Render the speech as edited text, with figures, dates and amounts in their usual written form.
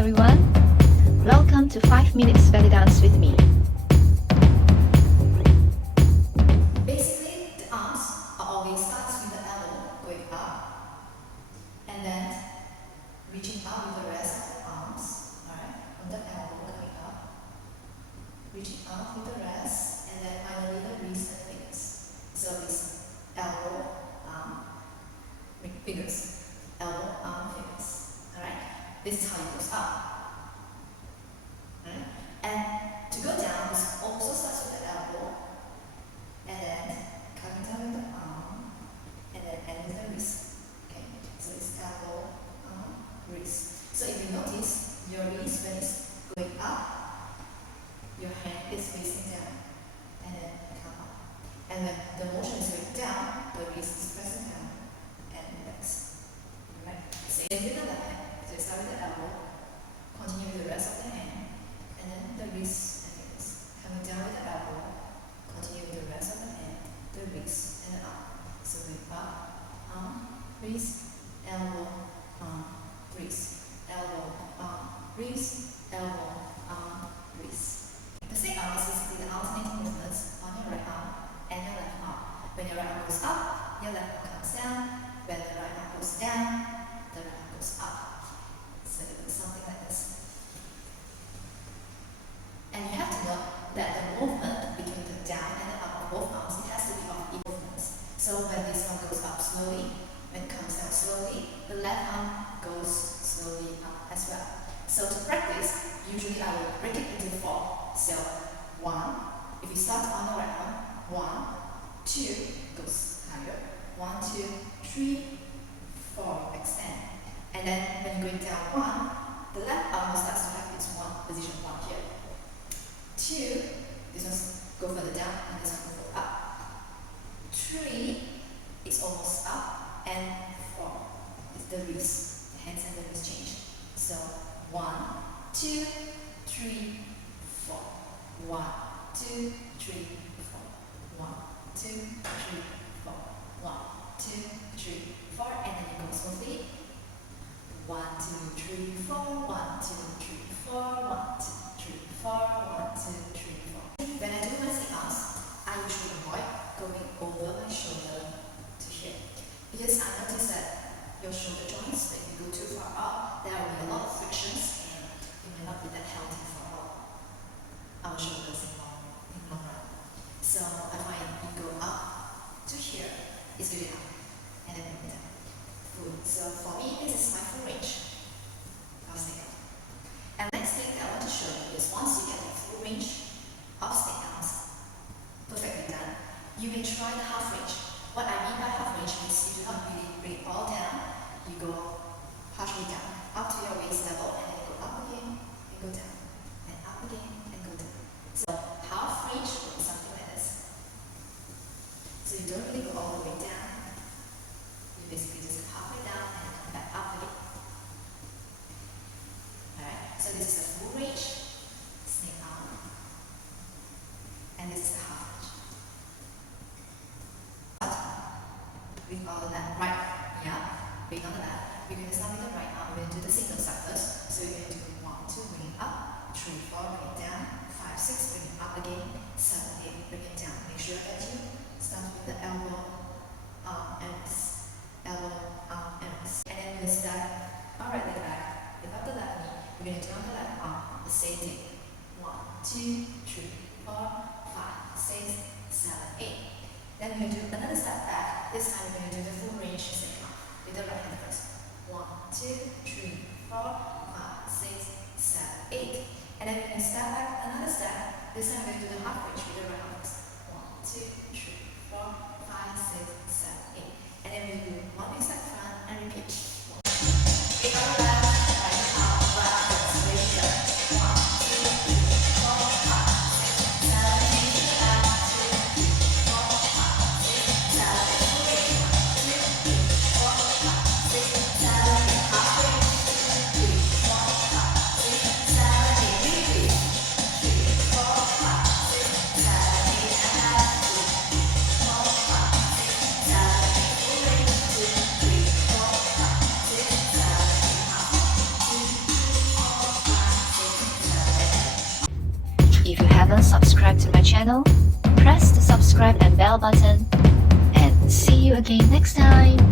everyone. Welcome to 5 Minutes Belly Dance with me. Basically, the arms are always starts with the elbow going up and then reaching up with the rest of the arms. Alright, from the elbow going up, reaching up with the rest, and then finally the wrist and fingers. So it's elbow, arm, fingers, elbow, arm, fingers. Alright, this is how it goes up. Alright, and to go down, this also starts with the elbow, and then coming down with the arm, and then end with the wrist. Okay, so it's elbow, arm, wrist. So if you notice, your wrist when it's going up, your hand is facing down, and then come up. And then the motion is going down, the wrist is pressing down, and relax. Alright, same with the left hand. So you start with the elbow, continue with the rest of the hand, and then the wrist and fingers. Coming down with the elbow, continue with the rest of the hand, the wrist, and the arm. So we up, arm, wrist, elbow, arm, wrist, elbow, arm, wrist, elbow, arm, wrist. The stick arm is basically the alternating movements on your right arm and your left arm. When your right arm goes up, your left arm comes down. When the right arm goes down, the right arm goes up. So it looks something like this. And you have to know that the movement between the down and the up of both arms, it has to be of equal movements. So when this one goes up slowly, when it comes down slowly, the left arm goes slowly up as well. So to practice, usually I will break it into 4. So 1, if you start on the right arm, 1, 2, goes higher, 1, 2, 3, 4, extend. And then when you're going down 1, the left arm starts to have its position 1 here. 2, this one's go further down and this one go up. 3, it's almost up, and 4 is the wrist, the hands and the wrist change. So 1, 2, 3, 4. 1, 2, 3, 4. 1, 2, 3, 4. 1, 2, 3, 4, and then you go smoothly. 1, 2, 3, 4. 1, 2, 3, 4. 1, 2, 3, 4. 1, 2, 3, 4. When I do my sit arms, I usually avoid going over my shoulder to here, because I notice that your shoulder joints, when you go too far up, there will be a lot of frictions, and it may not be that healthy for our shoulders in long run. So I find you go up to here is good enough, and then bring it down. Good. So for me, this is my full range of stick arms. And next thing that I want to show you is once you get the full range of stick arms perfectly done, you may try the half range. What I mean by half range means you do not really bring it all down, you go halfway down, up to your waist level, and then go up again, and go down, and up again, and go down. So half range will be something like this. So you don't really go all the way down, you basically just go halfway down and then come back up again. Alright, so this is a full range snake arm, and this is the half range. But with all of that, right, yeah, with all of that, we're going to start with the right arm. We're going to do the single side first. So we're going to do 1, 2, bring it up, 3, 4, bring it down, 5, 6, bring it up again, 7, 8, bring it down. Make sure that you start with the elbow, arm, and wrist, elbow, arm, and wrist. And then we'll start our right leg back. Lift up the left knee. We're going to turn the left arm, the same thing. 1, 2, 3, 4, 5, 6, 7, 8. Then we're going to do another step back. This time we're going to do the full range snake arm with the right hand first. 1, 2, 3, 4, 5, 6, 7, 8. And then we're going to step back another step. This time we're going to do the half range with the right hand first. 1, 2, 3, 4, 5, 6, 7, 8. And then we do one big step front and repeat. 1. Take our left, right arm, backwards, raise up. 1, 2, 3, 4, 5, 6, 7, 8, 2, 3, 4, 5, 6, 7, 8, 1, 2, 3, 4, 5, 6, 7, 8, half range. 3, 4, 5, 6, 7, 8, repeat. 3, 4, 5, 6, 7, 8, and half. 2, 4, 5, 6, 7, 8, full range. 2, 3, 4, 5, 6, 7, 8, half. haven't subscribed to my channel, press the subscribe and bell button. And see you again next time.